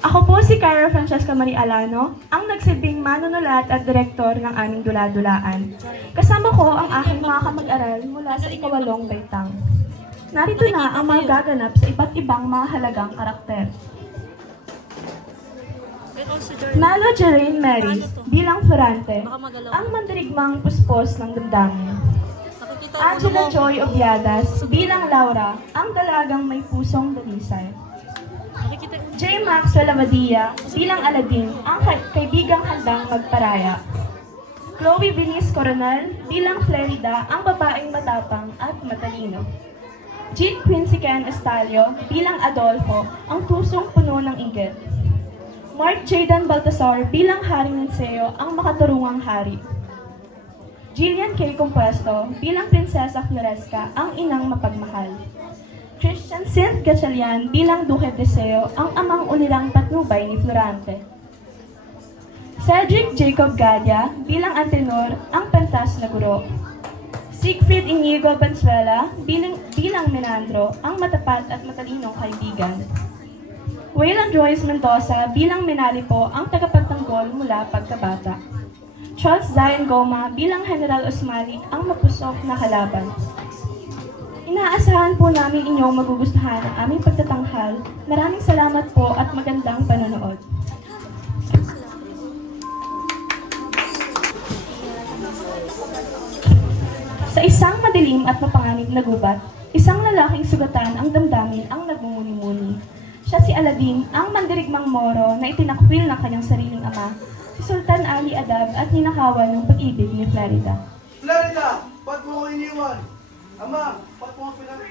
Ako po si Cara Francesca Marie Alano, ang nagsilbing manunulat at direktor ng aming dula-dulaan. Kasama ko ang aking mga kamag-aral mula sa ikawalong baitang. Narito na ang mga gaganap sa iba't ibang mga halagang karakter. Malo Jeraine Maris bilang Florante, ang mandirigmang puspos ng damdamin. Angela Joy Obiadas bilang Laura, ang dalagang may pusong dalisay. J. Maxwell Abadia bilang Aladdin, ang kaibigang handang magparaya. Chloe Venice Coronel bilang Flerida, ang babaeng matapang at matalino. Jean Quincy Ken Estalio bilang Adolfo, ang pusong puno ng inggit. Mark Jaydan Baltasar bilang Haring Linceo, ang makatarungang hari. Jillian K. Compuesto bilang Prinsesa Floresca, ang inang mapagmahal. Christian Sint Gatchalian bilang Duque Deseo, ang amang ulirang patnubay ni Florante. Cedric Jacob Gadia bilang Antenor, ang pentas na guro. Siegfried Inigo Banzuela bilang Menandro, ang matapat at matalinong kaibigan. Waylon Joyce Mendoza bilang Menalipo, ang tagapagtanggol mula pagkabata. Charles Zion Goma bilang General Osmali, ang mapusok na kalaban. Inaasahan po namin inyong magugustuhan ang aming pagtatanghal. Maraming salamat po at magandang panonood. Sa isang madilim at mapanganib na gubat, isang lalaking sugatan ang damdamin ang nagmumuni-muni. Siya si Aladdin, ang mandirigmang Moro na itinakwil ng kanyang sariling ama, si Sultan Ali Adab at ninakawan ng pag-ibig ni Flerida. Flerida, ba't mo ko iniwan? Ama, ba't mo ko pinag...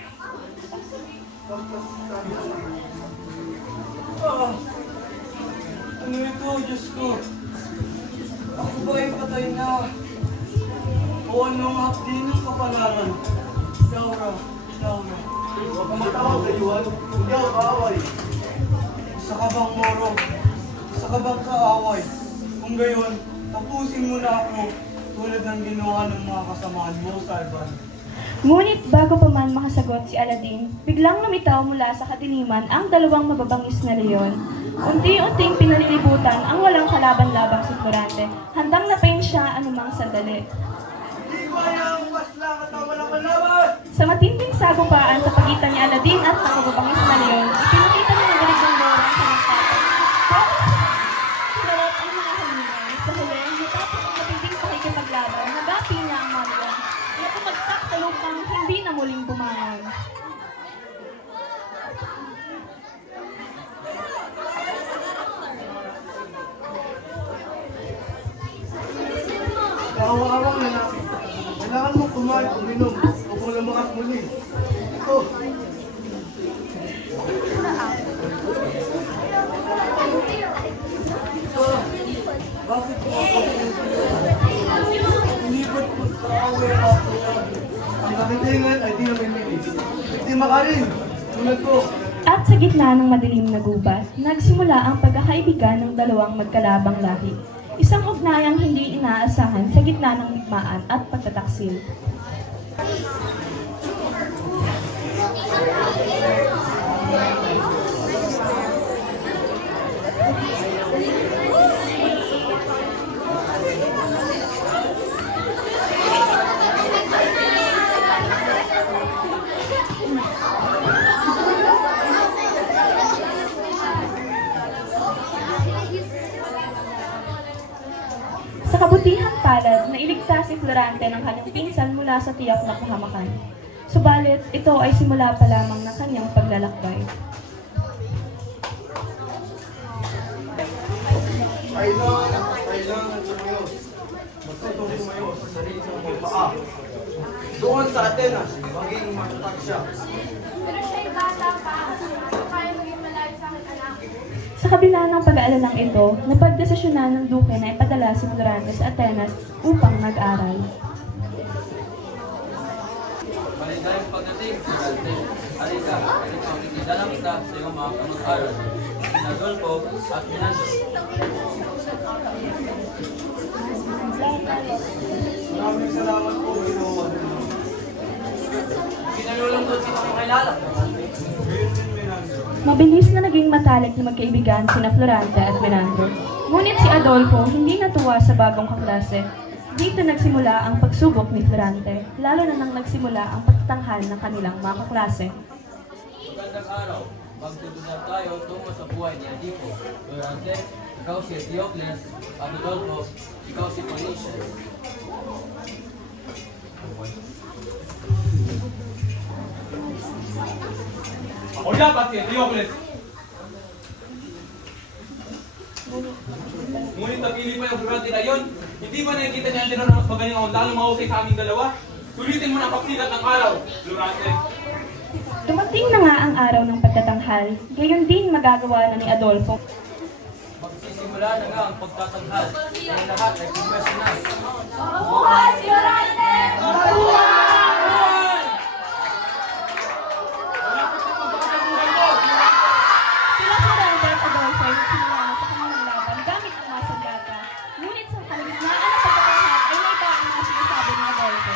Ano ito, Diyos ko? Ako ba ay patay na? O anong hapdi ng kapalaran? Laura. Huwag kang matawag sa iwan. Hindi ako kaaway. Isa ka bang Moro? Isa ka bang kaaway? Kung gayon, tapusin mo na ako tulad ng ginawa ng mga kasamahan mo sa Alban. Ngunit bago pa man makasagot si Aladdin, biglang lumitaw mula sa kadiliman ang dalawang mababangis na leon. Unti-unting pinalilibutan ang walang kalaban-labang si Florante, handang napain siya anumang sandali. Hindi ko ayaw paslang at ang walang malaban! Sa matinding sagupaan sa pagitan ni Aladdin at ng mababangis na leon, ipinakita ni Madalig ng Moro ang kanyang tatay. Sinarap ang mga halingan. Sa huli, matapos ang matinding pakikipaglaban, nagapi niya ang mga leon na pumagsak sa lupang hindi na muling bumangon. Kaawang lalaki. Kailangan mo kumain, uminom, upang lumakas muli. Ito. Bakit mo ako Inibat mo sa away ako sa Ang kakitingan ay di na may milis. Hindi makarin. Tulad ko. At sa gitna ng madilim na gubat, nagsimula ang pagkakaibigan ng dalawang magkalabang lahi. Isang ugnayang hindi inaasahan sa gitna ng digmaan at pagtataksil. Sa kabutihang palad na iligtas si Florante ng kanyang pinsan mula sa tiyak na kahamakan. Subalit, ito ay simula pa lamang ng kanyang paglalakbay. Kailangan sumayo. Magtutong sumayo sa sarili ng mga paa. Doon sa Atenas, maging matatag siya. Pero siya'y bata pa. So, kaya maging malayo sa akin, anak. Sa kabila ng pag-aalalang ito, napagdesisyonan ng duke na ipadala si Florante sa Atenas upang mag-aral. Maligayang pagdating, Florante. Halika, dalang kita sa iyong mga kamag-aral. Sina Adolfo at Minando. Maraming salamat po, ginawa. Pinalulungkot kita kong kilala. Ngayon din, Menandro. Mabilis na naging matalik na magkaibigan sina Florante at Menandro. Ngunit si Adolfo hindi natuwa sa bagong kaklase. Dito nagsimula ang pagsubok ni Florante, lalo na nang nagsimula ang pagtatanghal ng kanilang mga kaklase. Magandang araw. Magtutulad tayo tungo sa buhay ni Adipo. Florante, ikaw si Diocles, at Adolfo, ikaw si Ponicius. Ako dapat si Diocles. Ngunit napili pa yung Florante na yun. Hindi ba nakikita niya ang na mas magaling ako lalong mahusay sa aming dalawa? Sulitin mo na ang pagsikat ng araw, Florante. Dumating na nga ang araw ng pagtatanghal, gayon din magagawa na ni Adolfo. Magsisimula na nga ang pagtatanghal. Ang lahat ay pumwesto na. Buhay si Florante! Sila Florante at Adolfo ay nagsimula na sa kanilang laban gamit ang mga sandata. Ngunit sa kalagitnaan ng pagtatanghal ay may taong mga sinasabi ni Adolfo.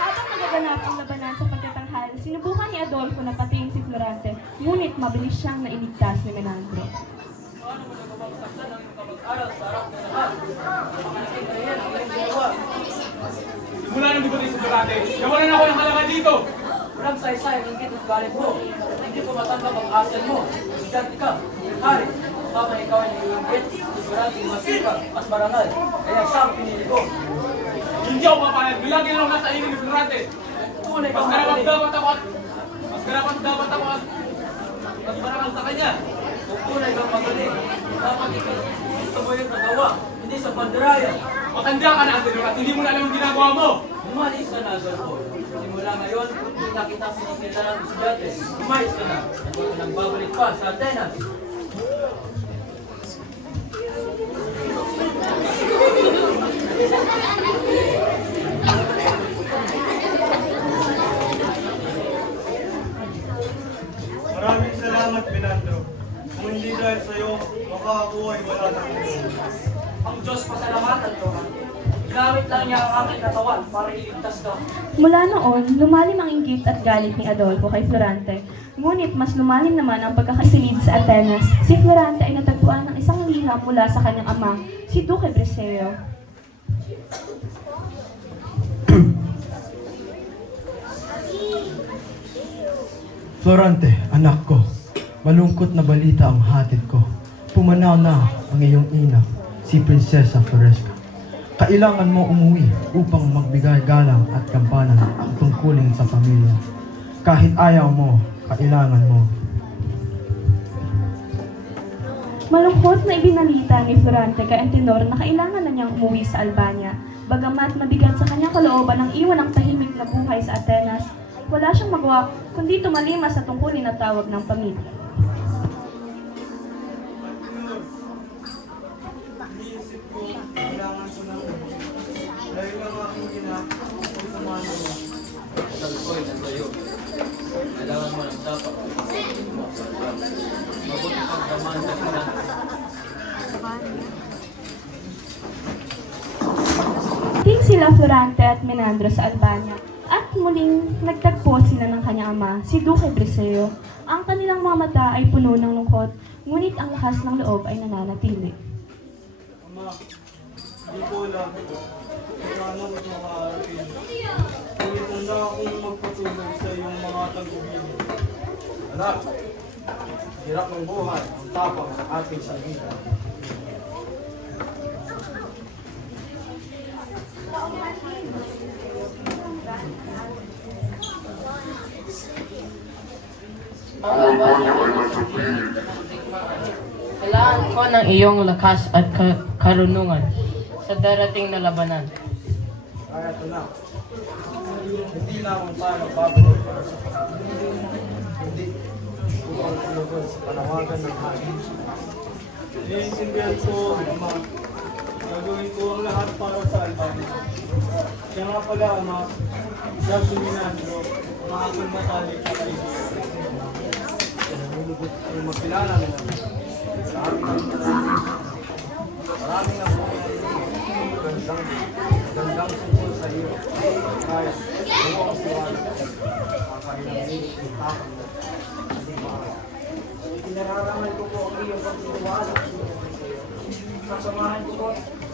Habang nagaganap ang labanan sa pagtatanghal, sinubukan ni Adolfo na patiin si Florante, ngunit mabilis siyang nailigtas ni Menandro. Paano mo nagawang saktan ang iyong kapag-aral sa harap ng lahat? Makanaking na yan ang iyong ginawa. Simula nang dumating si Florante, nawalan ako ng halaga dito. Walang saysay ang ingkit at galit mo. Hindi ko matanggap ang asal mo. Sigante ka, hari. Habang ikaw ay nangingkit, si Florante masipag at marangal. Kaya siya ang pinili ko. Hindi ako papayag. Nilagyan lang nasa ingin ni Florante. Tunay Mas kang karapat magaling. dapat ako at mas marangal sa kanya. Kung tunay kang magaling, dapat ikaw gusto mo yung nagawa, hindi sa pandaraya. Matanda ka na, Antonio, at hindi mo na alam ang ginagawa mo. Umalis ka na, Adolfo. Simula ngayon, kita kita sinikita ng estudyante. Umalis ka na. At huwag ka nang babalik pa sa Atenas. Maraming salamat, Menandro. Kung hindi dahil sa'yo, baka ako ay wala na. Ang Diyos pasalamatan ko. Ginamit lang niya ang aking katawan para iligtas ka. Mula noon, lumalim ang inggit at galit ni Adolfo kay Florante. Ngunit mas lumalim naman ang pagkakasilid sa Atenas. Si Florante ay natagpuan ng isang liham mula sa kanyang ama, si Duque Briseo. Florante, anak ko, malungkot na balita ang hatid ko. Pumanaw na ang iyong ina, si Prinsesa Floresca. Kailangan mo umuwi upang magbigay galang at kampanan ang tungkulin sa pamilya. Kahit ayaw mo, kailangan mo. Malungkot na ibinalita ni Florante kay Antenor na kailangan na niyang umuwi sa Albania. Bagamat mabigat sa kanyang kalooban ang iwan ng tahimik na buhay sa Atenas, wala siyang magawa kundi tumalima sa tungkulin na tawag ng pamilya. Iniisip ko, kailangan ko ng dahil ang aking ina ay sumano mo. Adolfo'y nasa iyo. Kailangan mo ng dapat. Mabuti kang samahan ka sila. Ting sila Florante at Menandro sa Albania at muling nagtagpo sila ng kanyang ama, si Duque Briseo. Ang kanilang mga mata ay puno ng lungkot, ngunit ang lakas ng loob ay nananatili. Ama, hindi ko alam kung paano ko makarating. Ngunit handa akong magpatuloy sa iyong mga tagubilin. Anak, hirap ng buhay, ang tapang ng ating salita. Kailangan ko ng iyong lakas at karunungan sa darating na labanan. Kaya ito na. Hindi lamang tayo babalik para sa hindi upang tulugan sa panawagan ng hangin. Naiintindihan ko, Ama. Gagawin ko ang lahat para sa Albania. Kaya nga pala, Ama, Diyos Minandro, ang aking matalik na kaibigan. lubos ay magkilala nila. Maraming ang gandang sungkol sa iyo. Kaya, buong siwala. Kakahilang tapang na. Pinararangal ko po ang iyong pagtitiwala. Sasamahan ko po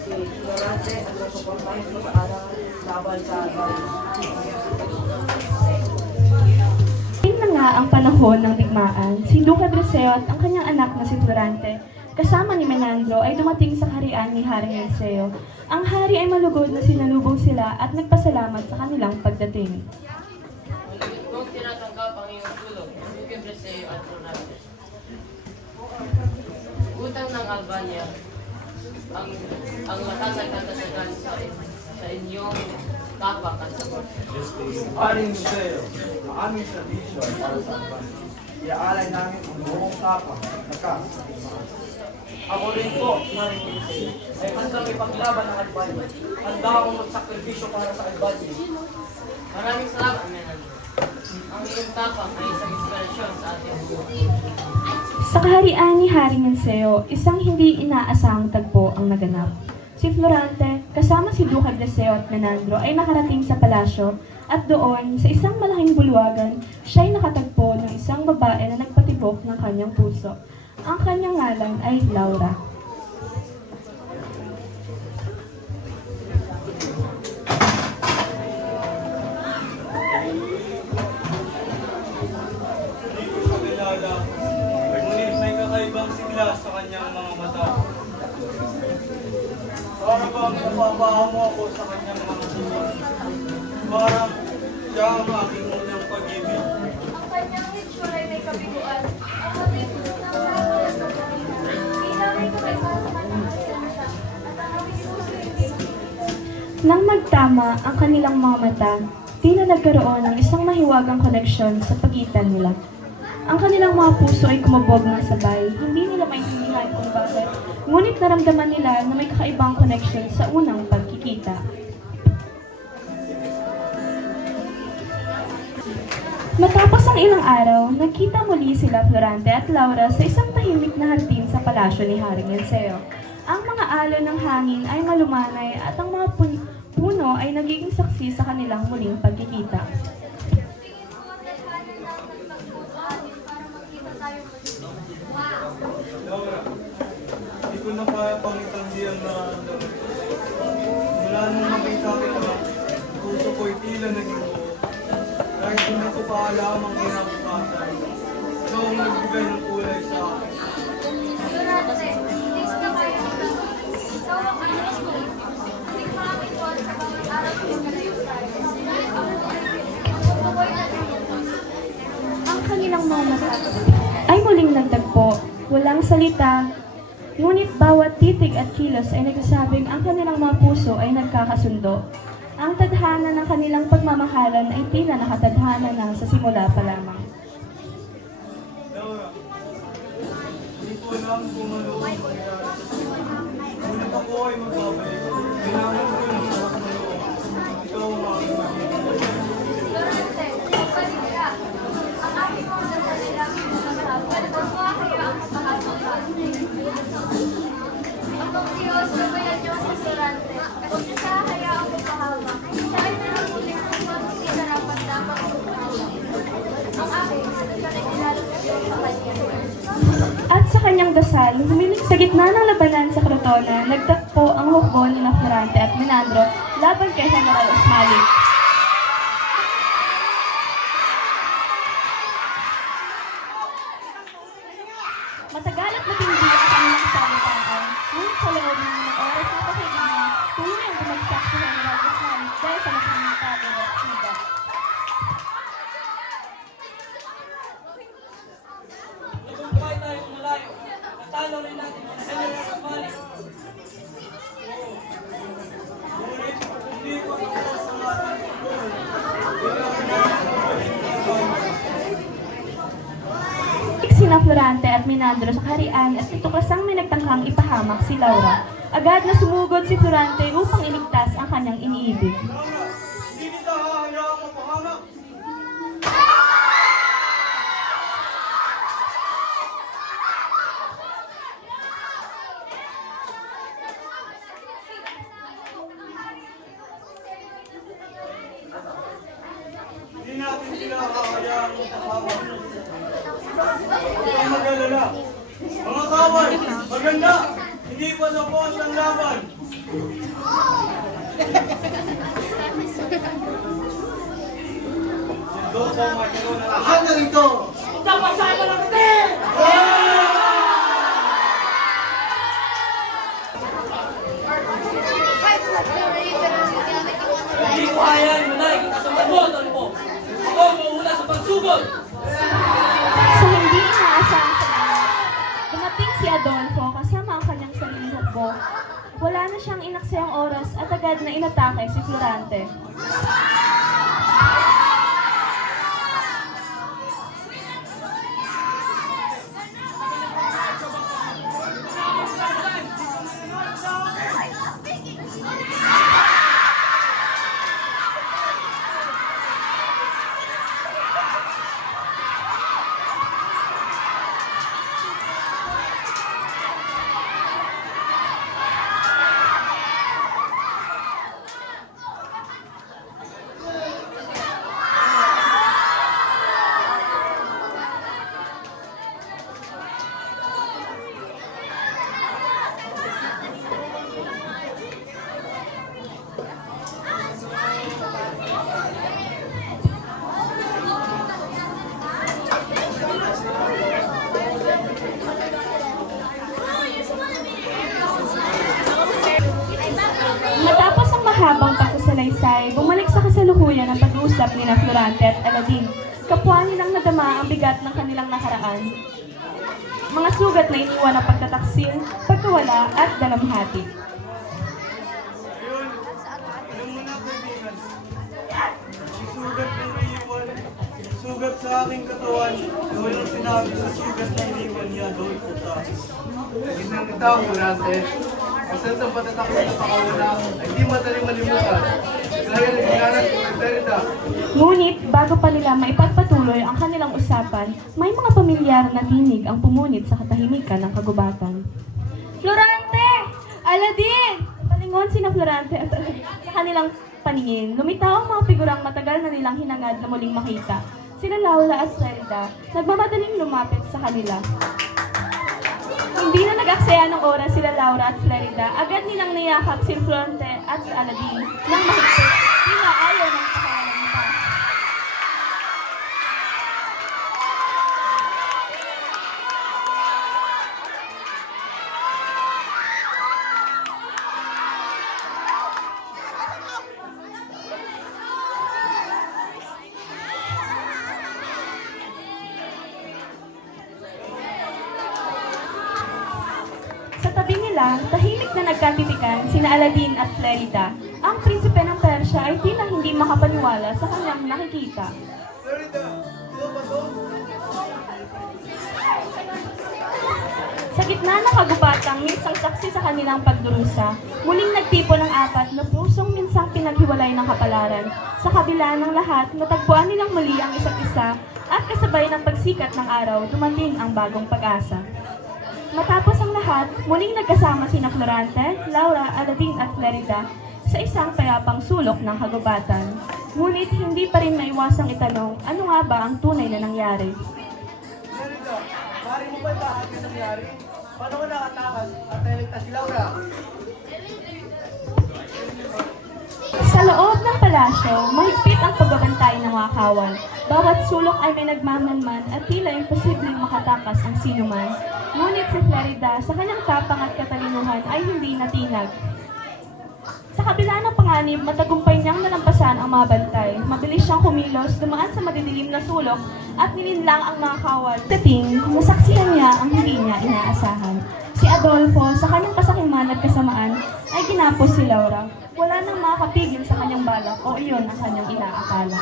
si Florante at sasuportahin ko sa araw laban sa atin. Na nga ang panahon ng digmaan, si Duque Briseo at ang kanyang anak na si Florante, kasama ni Menandro ay dumating sa kaharian ni Haring Eliseo. Ang hari ay malugod na sinalubong sila at nagpasalamat sa kanilang pagdating. Kung tinatanggap ang iyong tulong, Duque Briseo at Florante. Utang ng Albania, ang lakas ay tatasagan sa inyong tapak at sabot. Haring Museo, ang aming servisyo ay para sa akin. Iaalay namin ang buong tapang, lakas. Ako rin po, Haring Eliseo, ay handang ipaglaban ng Albania. Handa akong magsakripisyo para sa Albania. Maraming salamat, Menandro. Ang iyong tapak ay isang inspirasyon sa ating buhay. Sa kaharian ni Haring Eliseo, isang hindi inaasahang tagpo ang naganap. Si Florante, kasama si Duque Briseo at Menandro ay nakarating sa palasyo at doon, sa isang malaking bulwagan, siya ay nakatagpo ng isang babae na nagpatibok ng kanyang puso. Ang kanyang ngalan ay Laura. Hindi ko siya kilala. Ngunit may kakaibang sigla sa kanyang mga mata. Para bang napabaha mo ako sa kanyang mga sulat. Parang siya ang aking unang pag-ibig. Ang kanyang hitsura ay may kabiguan. Ang ating unang nakulat ng pamilya. Tila may kakaiba sa kanyang kasilasa. At ang ating puso ay may Nang magtama ang kanilang mga mata, tila nagkaroon ng isang mahiwagang koneksyon sa pagitan nila. Ang kanilang mga puso ay kumabog ng sabay, hindi nila maintindihan kung bakit, ngunit naramdaman nila na may kakaibang koneksyon sa unang pagkikita. Matapos ang ilang araw, nagkita muli sila Florante at Laura sa isang tahimik na hardin sa palasyo ni Haring Eliseo. Ang mga alon ng hangin ay malumanay at ang mga puno ay nagiging saksi sa kanilang muling pagkikita. tingin ko at tadhana na ang nagpagbubuhatin para magkita tayo muli. Wow! Laura, hindi ko na kaya pangitandi ang nararamdaman ko. Mula nung makita kita, puso ko'y tila naging buo. Kahit hindi ko pa alam ang kinabukasan. Ikaw ang nagbigay ng kulay sa akin. Durante, hindi ko na kaya ito. Ikaw ang aking ko. Hindi makakitwal sa bawat araw na magkalayo tayo. Ang bubuhay natin ito. Ang kanilang mga mata ay muling nagtagpo, walang salita, ngunit bawat titig at kilos ay nagsasabing ang kanilang mga puso ay nagkakasundo. Ang tadhana ng kanilang pagmamahalan ay tila nakatadhana na sa simula pa lamang. Laura, hindi ko alam kung ano ang mangyayari sa iyo. Ngunit ako ay magbabalik. Kailangan ko yung lakas ng loob. Ikaw ang aking magiging. Durante, magpalig ka. Ang aking mga nasalilangin ng mga pwede mo makakaya ang kapahasok ka. Ang Diyos, gabayan niyo sa Durante. Huwag niyo siya hayaang magpahama. Siya ay meron muling kung hindi dapat sumunod. Ang aking mahal siya ay nilalong sa kanya. At sa kanyang dasal, humiling sa gitna ng labanan sa Crotona, nagtagpo ang hukbo ni Florante at Menandro laban kay General Osmali. Matagal at matindi ang kanilang salitaan, ngunit sa loob ng mga oras na pakikinig, tuloy ang bumagsak si General Osmali dahil sa matinding tabi at sigat. Nagpapakay tayo kung malayo. Natalo rin natin ang General Osmani. Ngunit hindi ko pasasalamatan ito. Sina Florante at Menandro sa kaharian at ituklasang may nagtangkang ipahamak si Laura. Agad na sumugod si Florante upang iligtas ang kanyang iniibig. Laura, hindi kita hahayaang mapahamak. tama. Huwag kang mag-alala. Mga kawal, maganda! Hindi pa tapos ang laban! Sindo po magkaroon ng lahat na rito! Hindi ko hayaan mo na ikitasaman mo, Adolfo. Ako ang mauna sa pagsugod. Sa hindi inaasahang panahon, dumating si Adolfo kasama ang kanyang sariling hukbo. Wala na siyang inaksayang oras at agad na inatake si Florante. Matapos ang mahabang pagsasalaysay, bumalik sa kasalukuyan ang pag-uusap ni Florante at Aladin. Kapwa nilang nadama ang bigat ng kanilang nakaraan. Mga sugat na iniwan ng pagtataksil, pagkawala at dalamhati. Ayun, alam mo na kaibigan, yung sugat ng iniwan, sugat sa aking katawan, na walang sinabi sa sugat na iniwan niya doon sa akin. Ginang itaw, Florante. Masal ang patatakot na pakawala ay di madaling malimutan. Kaya nagkinanas ko kay Perida. Ngunit bago pa nila maipagpatuloy ang kanilang usapan, may mga pamilyar na tinig ang pumunit sa katahimikan ng kagubatan. Florante! Aladin! Palingon sina Florante at Aladin sa kanilang paningin. Lumitaw ang mga figurang matagal na nilang hinangad na muling makita. Sina Laura at Zelda, nagmamadaling lumapit sa kanila. Hindi na nag-aksaya ng oras sila Laura at Florida, agad nilang niyakap si Florante at si Aladin nang mahigpit. Tila ayaw ng pakawalan pa. Sa tabi nila, tahimik na nagkatitikan sina Aladin at Florida. Ang prinsipe ng Persya ay tila hindi makapaniwala sa kanyang nakikita. Perida, ito ba to? Sa gitna ng kagubatan, minsang saksi sa kanilang pagdurusa, muling nagtipo ng apat na pusong minsang pinaghiwalay ng kapalaran. Sa kabila ng lahat, natagpuan nilang muli ang isa't isa at kasabay ng pagsikat ng araw, dumating ang bagong pag-asa. Matapos ang lahat, muling nagkasama sina Florante, Laura, Aladin at Florida sa isang payapang sulok ng kagubatan. Ngunit hindi pa rin maiwasang itanong, ano nga ba ang tunay na nangyari? Perida, maaari mo ba lahat yung nangyari? Paano ka nakatakas at nailigtas si Laura? Sa loob ng palasyo, mahigpit ang pagbabantay ng mga kawal. Bawat sulok ay may nagmamanman at tila imposibleng makatakas ang sinuman. Ngunit si Florida, sa kanyang tapang at katalinuhan ay hindi natinag. Sa kabila ng panganib, matagumpay niyang nalampasan ang mga bantay. Mabilis siyang kumilos, dumaan sa madidilim na sulok at nilinlang ang mga kawal. Dating, nasaksihan niya ang hindi niya inaasahan. Si Adolfo, sa kanyang kasakiman at kasamaan, ay ginapos si Laura. Wala nang makakapigil sa kanyang balak o iyon ang kanyang inaakala.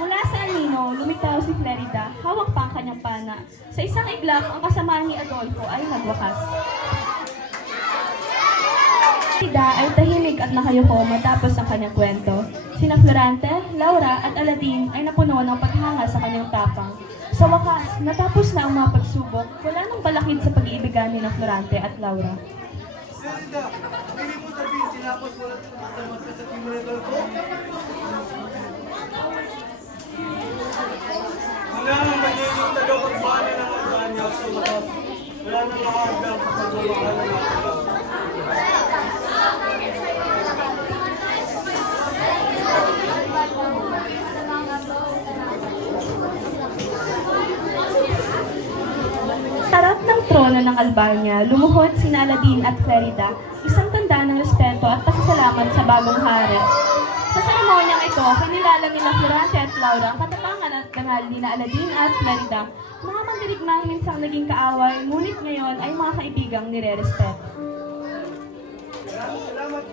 Mula sa anino, lumitaw si Florida, hawak pa ang kanyang pana. Sa isang iglap, ang kasamaan ni Adolfo ay nagwakas. Florida ay tahimik at nakayuko matapos ang kanyang kwento. Sina Florante, Laura at Aladin ay napuno ng paghanga sa kanyang tapang. Sa wakas, natapos na ang mga pagsubok, wala nang balakid sa pag-iibigan ni Florante at Laura. Zelda, hindi mo sabihin sinapos mo lang sa sa simulator ko? Wala nang magiging tagapagbana ng Albania sa wakas. Wala nang makahagdang sa pagmamahala natin. Harap ng trono ng Albania, lumuhod sina Aladin at Clarida, isang tanda ng respeto at pasasalamat sa bagong hari. Sa seremonyang ito, kinilala nila Florante at Laura ang katapangan at dangal ni Aladin at Clarida. Mga mandirigmang minsang naging kaaway, ngunit ngayon ay mga kaibigang nire-respeto. Salamat,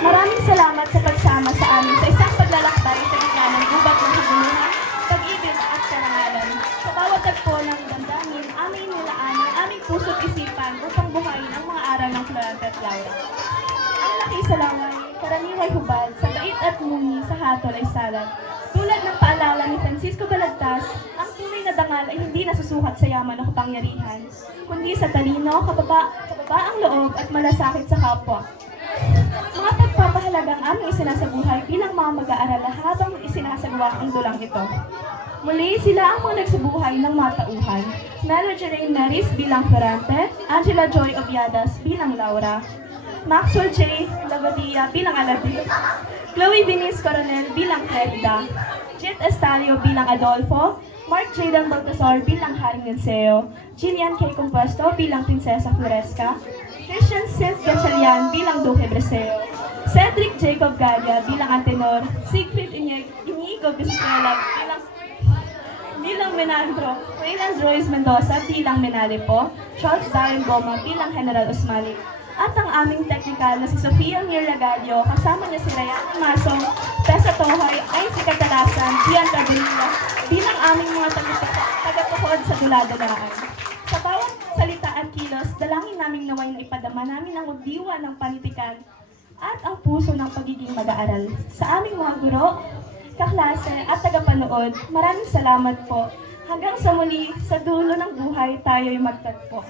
Maraming salamat sa pagsama sa amin sa isang paglalakbay sa gitna ng gubat ng kaguluhan, pag-ibig at karangalan. Sa bawat tagpo ng damdamin, aming nilaan ang aming puso't isipan upang buhayin ang mga aral ng Florante at Laura. Ang nakisalaman, karaniway hubad, sa bait at muni sa hatol ay salad. Tulad ng paalala ni Francisco Balagtas, ang tunay na dangal ay hindi nasusukat sa yaman o kapangyarihan, kundi sa talino, kababaang loob at malasakit sa kapwa. Mga pagpapahalagang aming isinasabuhay bilang mga mag-aaral habang isinasagawa ang dulang ito. Muli, sila ang mga nagsabuhay ng mga tauhan. Melo Jerain Maris bilang Florante, Angela Joy Obiadas bilang Laura, Maxwell J. Lavadia bilang Aladin, Chloe Viniz Coronel bilang Clarida, Jet Estario bilang Adolfo, Mark Jaydan Baltasar bilang Haring Linceo, Jillian K. Compuesto bilang Prinsesa Floresca, Christian Seth Gatchalian bilang Duque Breseo, Cedric Jacob Galia bilang Antenor, Siegfried Inigo Biscuela bilang Menandro, Reynan Royce Mendoza bilang Menalipo, Charles Darren Goma bilang General Osmalik, at ang aming technical na si Sofia Mirlagario, kasama niya si Rayana Masong, Tessa Tohay, ay si Catalasan, Gian Cardinilo, bilang aming mga tagatukod sa dula-dulaan. Sa bawat salita at kilos, dalangin naming naway na ipadama namin ang ugdiwa ng panitikan at ang puso ng pagiging mag-aaral. Sa aming mga guro, kaklase at tagapanood, maraming salamat po. Hanggang sa muli, sa dulo ng buhay, tayo'y magtagpo.